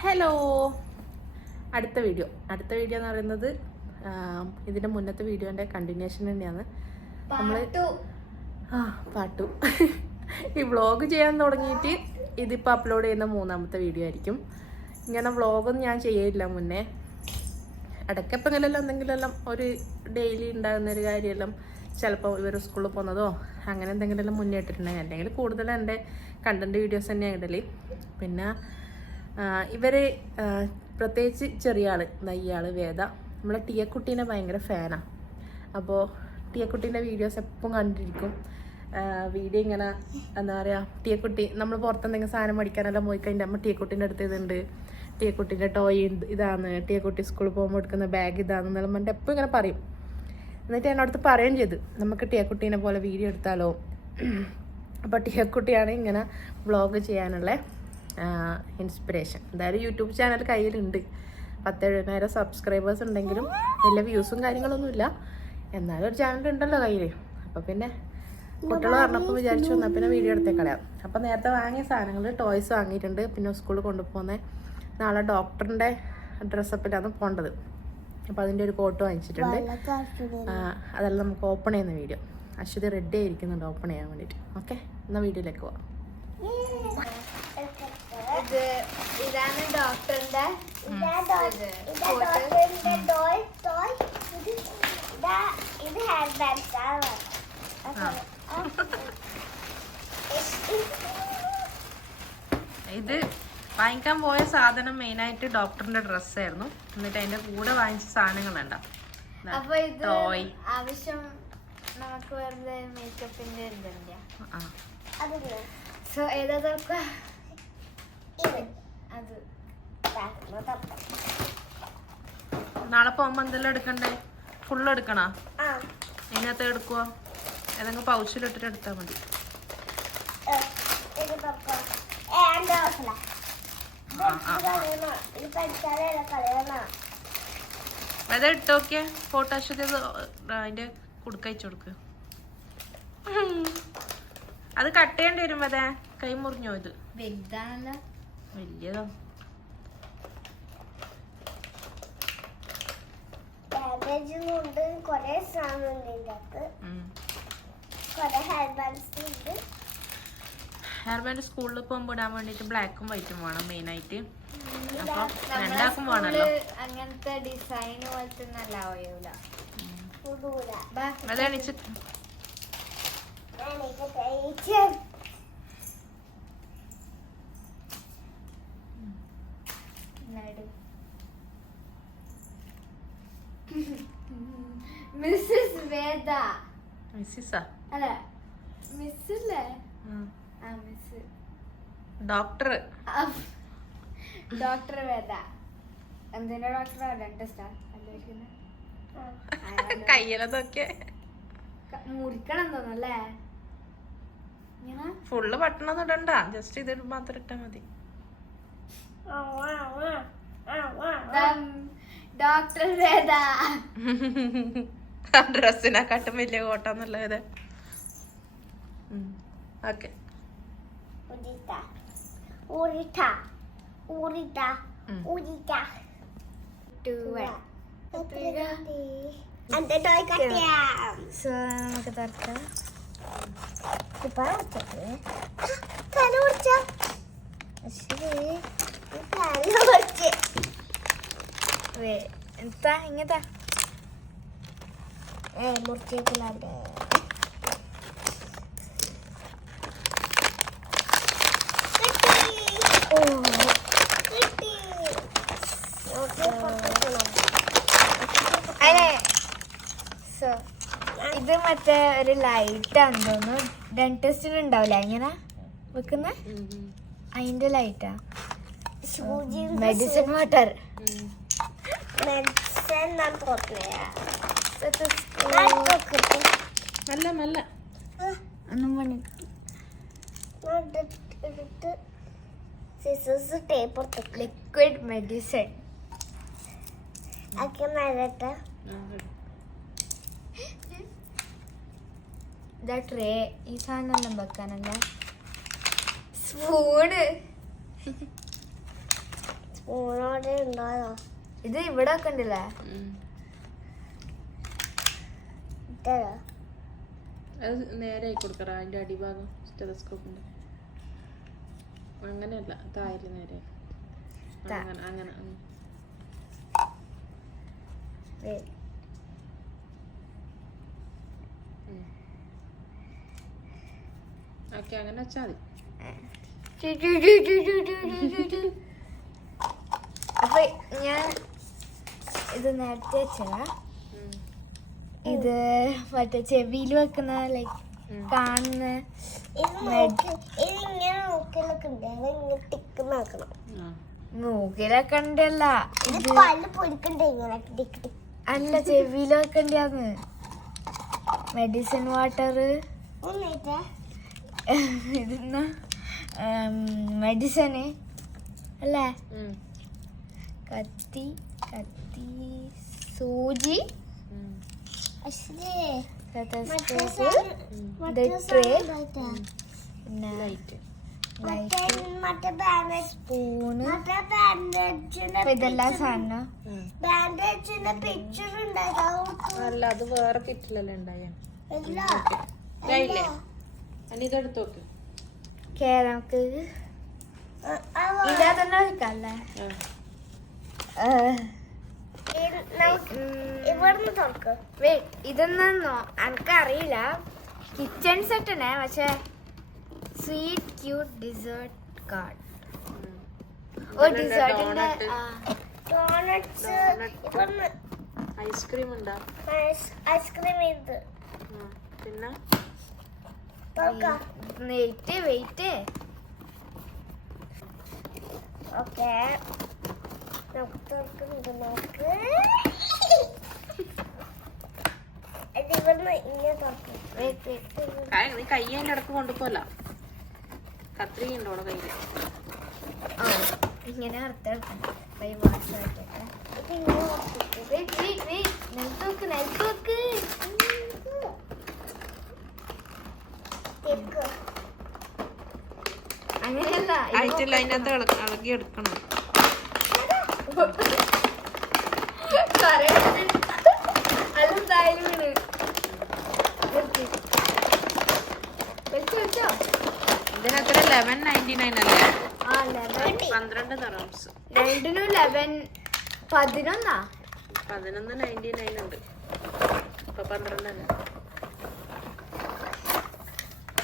Hello അടുത്ത video അടുത്ത video എന്ന് പറയുന്നത് ഇതിന്റെ മുന്നത്തെ വീഡിയോന്റെ കണ്ടിന്യൂഷൻ തന്നെയാണ്. നമ്മൾ ആ പാട്ടു. ഈ വ്ളോഗ് ചെയ്യാൻ തുടങ്ങിയിട്ട് ഇതിപ്പോൾ അപ്ലോഡ് ചെയ്യുന്ന മൂന്നാമത്തെ വീഡിയോ ആയിരിക്കും. ഇങ്ങനെ വ്ളോഗൊന്നും ഞാൻ ചെയ്യില്ല മുന്നേ. ഇടയ്ക്കെപ്പെങ്കിലെല്ലാം എന്തെങ്കിലുമെല്ലാം ഒരു ഡെയിലി ഉണ്ടാകുന്ന ഒരു കാര്യമെല്ലാം ചിലപ്പോൾ ഇവർ സ്കൂളിൽ പോകുന്നതോ അങ്ങനെ എന്തെങ്കിലും മുന്നേ ഇട്ടിട്ടുണ്ടെങ്കിൽ അല്ലെങ്കിൽ കൂടുതൽ എന്റെ കണ്ടന്റ് വീഡിയോസ് തന്നെയാണ് ഇടൽ. പിന്നെ ഇവർ പ്രത്യേകിച്ച് ചെറിയ ആൾ നയ്യാൾ വേദ നമ്മളെ ടിയക്കുട്ടീനെ ഭയങ്കര ഫാനാണ് അപ്പോൾ ടിയക്കുട്ടീന്റെ വീഡിയോസ് എപ്പം കണ്ടിരിക്കും. വീഡിയോ ഇങ്ങനെ എന്താ പറയുക ടിയക്കുട്ടി നമ്മൾ പുറത്തെന്തെങ്കിലും സാധനം മേടിക്കാനെല്ലാം പോയി കഴിഞ്ഞാൽ നമ്മൾ ടിയക്കുട്ടീന്റെ അടുത്ത് ഇതുണ്ട്. ടിയക്കുട്ടീന്റെ ടോയ് ഇതാണ് ടിയക്കുട്ടി സ്കൂളിൽ പോകുമ്പോൾ എടുക്കുന്ന ബാഗ് ഇതാണ് എന്നുള്ള പറഞ്ഞിട്ട് എപ്പോൾ ഇങ്ങനെ പറയും. എന്നിട്ട് എന്നോടത്ത് പറയുകയും ചെയ്തു നമുക്ക് ടിയക്കുട്ടീനെ പോലെ വീഡിയോ എടുത്താലോ? അപ്പോൾ ടിയക്കുട്ടിയാണ് ഇങ്ങനെ വ്ളോഗ് ചെയ്യാനുള്ള. ഇൻസ്പിറേഷൻ എന്തായാലും യൂട്യൂബ് ചാനൽ കയ്യിലുണ്ട്. പത്തെഴുപതിനായിരം സബ്സ്ക്രൈബേഴ്സ് ഉണ്ടെങ്കിലും വലിയ വ്യൂസും കാര്യങ്ങളൊന്നുമില്ല. എന്നാലും ഒരു ചാനൽ ഉണ്ടല്ലോ കയ്യിൽ അപ്പോൾ പിന്നെ കുട്ടികൾ പറഞ്ഞപ്പോൾ വിചാരിച്ചു എന്നാൽ പിന്നെ വീഡിയോ എടുത്തേ കളയാം അപ്പോൾ നേരത്തെ വാങ്ങിയ സാധനങ്ങൾ ടോയ്സ് വാങ്ങിയിട്ടുണ്ട്. പിന്നെ സ്കൂളിൽ കൊണ്ടുപോകുന്ന നാളെ ഡോക്ടറിന്റെ ഡ്രസ്സപ്പിലാണ് പോകേണ്ടത് അപ്പോൾ അതിന്റെ ഒരു കോട്ട് വാങ്ങിച്ചിട്ടുണ്ട്. അതെല്ലാം നമുക്ക് ഓപ്പൺ ചെയ്യുന്ന വീഡിയോ അശ്വതി റെഡി ആയിരിക്കുന്നുണ്ട് ഓപ്പൺ ചെയ്യാൻ വേണ്ടിയിട്ട്. ഓക്കെ എന്നാൽ വീഡിയോയിലേക്ക് പോവാം. ഇത് ഇതാണ് ഡോക്ടറിന്റെ ഇത് ഹാൻഡ് ബാഗ്സ് ആണ്. ഇത് വാങ്ങിക്കാൻ പോയ സാധനം മെയിനായിട്ട് ഡ്രസ് ആയിരുന്നു. എന്നിട്ട് അതിന്റെ കൂടെ വാങ്ങിച്ച സാധനങ്ങളുണ്ടോ ഇത് ടോയ് ആവശ്യം നമുക്ക് വെറുതെ മേക്കപ്പിന്റെ സോ ഏതാ തുറക്കുക ഇത് അത് ഇതാക്കുന്നു തപ്പം. നാളെ പോകുമ്പോ എന്തെല്ലാം എടുക്കണ്ടേ? ഫുള്ള് എടുക്കണോ? ആ ഇതിനകത്ത് എടുക്കുവോ? ഏതെങ്കിലും പൗച്ചിലിട്ടിട്ട് എടുത്താൽ മതി. അത് ഇട്ട് നോക്കിയേ? ഫോട്ടോ അശ്വതി അത് അതിന്റെ കുടുക്കയച്ചു കൊടുക്ക്. അത് കട്ട് ചെയ്യേണ്ടി വരും അതെ കൈ മുറിഞ്ഞോ ഇത്? വലുതാണല്ലോ. വലിയതോ. ക്യാബേജും ഉണ്ട് കുറെ സാധനം ഉണ്ട് ഇതിന്റെ അകത്ത്. ഉം. കുറെ ഹെയർ ബാൻഡ്സ് ഉണ്ട്. ഹെയർ ബാൻഡ് സ്കൂളിൽ പോകുമ്പോൾ ഇടാൻ വേണ്ടിട്ട് ബ്ലാക്കും വൈറ്റും വേണം മെയിനായിട്ട് അപ്പോൾ രണ്ടാക്കും വേണമല്ലോ അങ്ങനത്തെ ഡിസൈൻ പോലത്തെ നല്ല ബാ അത് മിസ്സിസ് വേദ. മിസ്സിസാ? അല്ല മിസ് അല്ലേ ആ മിസ് ഡോക്ടർ ഡോക്ടർ വേദ. എന്തിനാ ഡോക്ടർ ഡെന്റിസ്റ്റാ കയ്യിലതൊക്കെ മുറിക്കണം തോന്നല്ലേ ഫുള്ള് പട്ടണം ഇടണ്ട. ജസ്റ്റ് ഇത് മാത്രം ഇട്ടാ മതി. ഡോക്ടർ വേദ. ഡ്രസ്സിനെക്കാട്ടും വലിയ ഓക്കെ. ടോയ് കട്ടിയാം. സോ നമുക്ക് തുറക്കാം. ഇപ്പൊ കുടിച്ച ശരി കല കുടിച്ച് വേ എന്താ ഇങ്ങനത്തെ ഇത് മറ്റേ ഒരു ലൈറ്റ് ആണെന്ന് തോന്നുന്നു. ഡെന്റിസ്റ്റിന് ഉണ്ടാവില്ല എങ്ങനെ? വെക്കുന്ന? അതിന്റെ ലൈറ്റാ? മെഡിസിൻ വാട്ടർ മെഡിസിൻ ഞാൻ നല്ല നല്ല. ഒന്നും പണി. സിസേഴ്സ് ടേപ്പ് ലിക്വിഡ് മെഡിസിൻ ഒക്കെ നല്ലട്ടെ ഇതാ ട്രേ ഈ സാധനം വെക്കാനല്ല. സ്പൂണ് ഇത് ഇവിടെ ഒക്കെ ഉണ്ടല്ലേ നേരെ ആയി കൊടുക്കറ അതിന്റെ അടിഭാഗം സ്റ്റെതസ്കോപ്പിന്റെ അങ്ങനെയല്ല താഴെ നേരെ. അങ്ങനെ അങ്ങനെ. ഓക്കെ അങ്ങനെ വെച്ചാൽ മതി. അപ്പൊ ഞാൻ ഇത് നേരത്തെ വെച്ചാ ഉം. ഇത് മറ്റേ ചെവിയിൽ വെക്കുന്ന ലൈക്ക് കാണുന്ന മൂക്കിലൊക്കെ ഉണ്ടല്ല അല്ല ചെവിയിൽ വെക്കണ്ടാന്ന് മെഡിസിൻ വാട്ടർ ഇതെന്നാ മെഡിസിന് അല്ലേ. കത്തി കത്തി സൂചി. സ്പൂണ് ഇതെല്ലാം സാധനം? അല്ല അത് വേറെ കിറ്റിലല്ലേ ഉണ്ടായ. ഇതെടുത്ത് ഇതാ തന്നെ വെക്കല്ലേ ആ. ഇത് നമുക്ക് ഇവിടുന്ന് തുറക്ക് ഇതൊന്നോ എനിക്കറിയില്ല കിച്ചൺ സെറ്റനെ പക്ഷെ സ്വീറ്റ് ക്യൂട്ട് ഡിസേർട്ട് കാർഡ്. ഓ ഡിസേർട്ടിന്റെ ഐസ്ക്രീം ഉണ്ടോ? ഐസ്ക്രീം ഉണ്ട്. പിന്നെ? Wait wait okay. നമുക്ക് തുറക്കുന്നുണ്ട് നോക്ക് ഇത് ഇവിടുന്ന് ഇങ്ങനെ തുറക്കും വെയിറ്റ് വെയിറ്റ് കായ നീ കൈ അതിന്റെ ഇടയ്ക്ക് കൊണ്ടുപോല കത്രിക ഉണ്ടോ അവിടെ കയ്യിൽ ആ ഇങ്ങനെ നിലത്തോക്ക് നിലത്തോക്ക് കേക്ക്. അങ്ങനെയല്ല അതിനകത്ത് ഇളകി എടുക്കണം അതെന്തായാലും വീണ് നിർത്തി. വെച്ചോ വെച്ചോ ഇതിനത്ര ലെവൻ നയന്റി നയൻ അല്ലേ പന്ത്രണ്ട് തറംസ്. രണ്ടിനും ലെവൻ പതിനൊന്നാ? പതിനൊന്ന് നയന്റി നയൻ ഉണ്ട്. ഇപ്പൊ പന്ത്രണ്ട് തന്നെ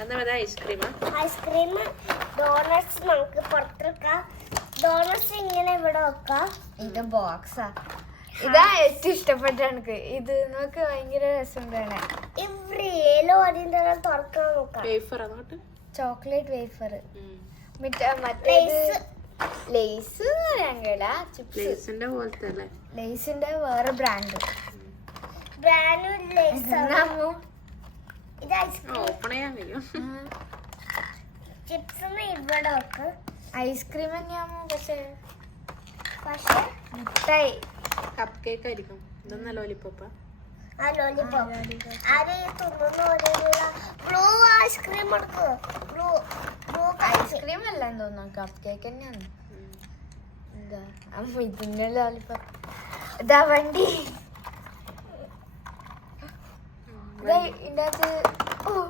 എന്നാ മതി ഐസ്ക്രീമാ? ഐസ്ക്രീം ഡോണറ്റ്സ് നമുക്ക് പുറത്തെടുക്കാം ഡോണറ്റ്സ് ഇങ്ങനെ ഇവിടെ വെക്കാം. ഇത് ബോക്സാ. ഇതാ ഏറ്റവും ഇഷ്ടപ്പെട്ട എനിക്ക്. ഇത് നമുക്ക് ഭയങ്കര രസമുണ്ടാണ് ഇവിടെ ഏലോ തന്നെ തുറക്കാൻ നോക്കാം. വേഫർ അങ്ങോട്ട്? ചോക്ലേറ്റ് വേഫർ മറ്റേ മറ്റേ. ലേസ് ചിപ്സ് ലേസിന്റെ പോലത്തെ അല്ലേ? ലേസിന്റെ വേറെ ബ്രാൻഡ് ബ്രാൻഡ് ലേസ് ഇത് ഐസ്ക്രീം ഓപ്പൺ ചെയ്യാൻ കഴിയും. ചിപ്സ് ഇവിടെ വെക്ക്. ഐസ്ക്രീം തന്നെയാമോ പക്ഷേ? പക്ഷെ മുട്ടായി. കപ്പ് കേക്ക് ആയിരിക്കും ഇതൊന്നും ലോലിപ്പോപ്പ ആ ഈ തിന്നുന്ന പോലെയുള്ള ബ്ലൂ ഐസ്ക്രീം എടുക്ക്. ബ്ലൂ ബ്ലൂ ഐസ്ക്രീം അല്ലെന്ന് തോന്നുന്നു. കപ്പ് കേക്ക് തന്നെയാണ് എന്താ ഇതിന്റെ ലോലിപ്പോപ്പ് ഇതാ വണ്ടി. ഇതാ ഇതിന്റെ അകത്ത് ഓ.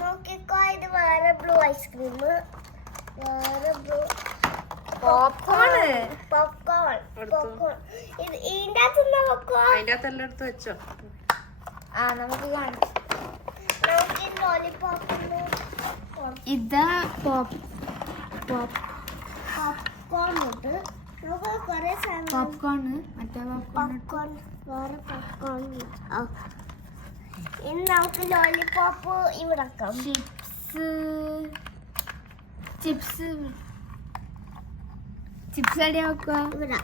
നോക്കിക്കോ ഇത് വേറെ blue ice cream. Popcorn popcorn. Popcorn ഇത് ഇതിന്റെ അകത്ത് നോക്കോ അതിന്റെ അകത്ത് എല്ലാം എടുത്ത് വെച്ചോ. ആ നമുക്ക് കാണാം. നമുക്ക് ലോലിപോപ്പ് ഇതാ പോപ്പ് പോപ്പ് പോപ്കോൺ ഉണ്ട് നമുക്ക് കുറേ പോപ്കോണ് മറ്റേ പോപ്കോൺ പോപ്കോൺ വേറെ പോപ്കോൺ ഇനി നമുക്ക് ലോലിപോപ്പ് ഇവിടെ വെക്കാം. Chips chips. ചിപ്സ് എവിടെയാ വെക്കുക ഇവിടെ.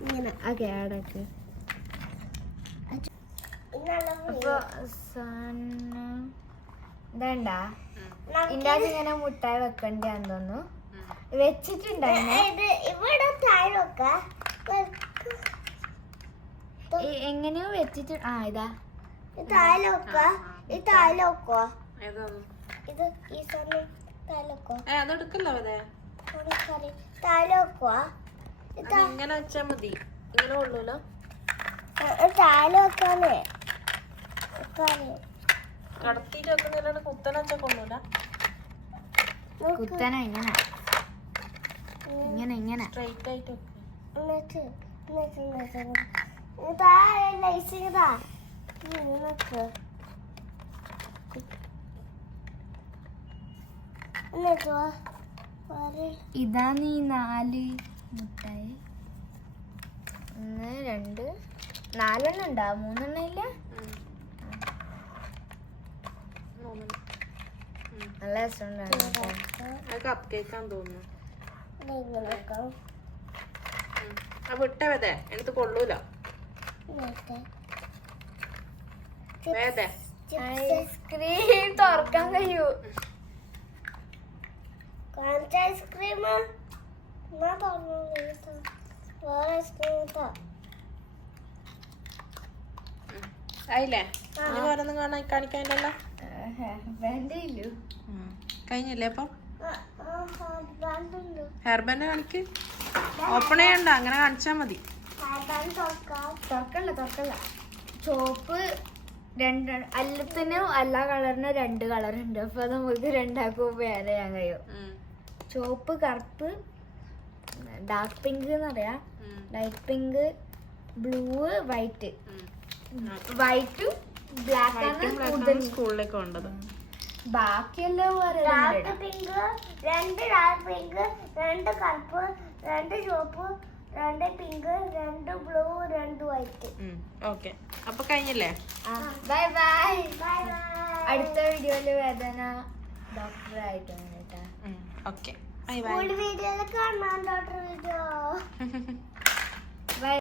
ഇങ്ങനെ. ഓക്കെ അപ്പൊ ഇതണ്ടാ. ഇതിന്റെ ഇങ്ങനെ മുട്ടായി വെക്കണ്ടെന്ന് തോന്നുന്നു. വെച്ചിട്ടുണ്ടായിരുന്നു ഇത് ഇവിടെ താഴെ വെക്കാം. എ- എങ്ങനെയോ വെച്ചിട്ട് ആ ഇതാ. ഇത് താഴെ വെക്കുക ഇത് താഴെ വെക്കുക ഇത്? ഈ വെക്കുക ഏ അതെടുക്കല്ലോ അതെ ഇങ്ങനെ വെച്ചാ മതി. ഇങ്ങനെ കൊള്ളൂല? കടത്തിട്ട് വെക്കുന്നില്ലാണ്ട് കുത്തനെ വെച്ചാ കൊള്ളൂല. കുത്തന ഇങ്ങനെ. ഇങ്ങനെ ഇങ്ങനെ. സ്ട്രൈറ്റ് ആയിട്ട് വെക്ക്. താഴെ ലൈസിങ്ങതാ നിനക്ക് എന്നിട്ട് വാ. വരെ. ഇതാണ് ഈ നാല് മുട്ടായി. ഒന്ന് രണ്ട്. നാലെണ്ണം ഉണ്ടാ? മൂന്നെണ്ണം ഇല്ല. നല്ല രസമുണ്ടായിരുന്നു കപ്പ് കേക്കാന്ന് തോന്നുന്നു. വിട്ട എടുത്ത് കൊള്ളൂല? ഐസ്ക്രീം തുറക്കാൻ കഴിയൂ. കാണിച്ച ഐസ്ക്രീം എന്നാ തുറന്നു വേറെ ഐസ്ക്രീം കിട്ടോ ആയില്ലേ? ഇനി വേറൊന്നും കാണാൻ കാണിക്കാനില്ലല്ലോ. വേണ്ടേ ഇല്ലു കഴിഞ്ഞില്ലേ അപ്പം? ബാൻഡുണ്ട് ഹെയർ ബാൻഡ് കാണിക്ക്. ഓപ്പൺ ചെയ്യണ്ട അങ്ങനെ കാണിച്ചാ മതി. തുറക്കല്ല തുറക്കല്ല ചോപ്പ് രണ്ട് അല്ലത്തിനും എല്ലാ കളറിനും രണ്ട് കളറുണ്ട്. ഉണ്ട് അപ്പൊ നമുക്ക് രണ്ടാക്കും വേറെ ചെയ്യാൻ കഴിയും. ചുവപ്പ് കറുപ്പ് ഡാർക്ക് പിങ്ക് എന്ന് പറയാം light pink blue white white black ആണ് കൂടുതൽ സ്കൂളിലേക്ക് വേണ്ടത് ബാക്കിയെല്ലാം ഡാർക്ക് പിങ്ക് രണ്ട് ഡാർക്ക് പിങ്ക് രണ്ട് കറുപ്പ് രണ്ട് ചുവപ്പ് രണ്ട് പിങ്ക് രണ്ട് ബ്ലൂ രണ്ട് വൈറ്റ് ഓക്കെ അപ്പൊ കഴിഞ്ഞില്ലേ? ബൈ ബൈ ബൈ ബൈ അടുത്ത വീഡിയോയിൽ വേദന. ഡോക്ടറായിട്ടാണ് കേട്ടോ. ഓക്കെ. വീഡിയോ കാണാം ഡോക്ടർ വീഡിയോ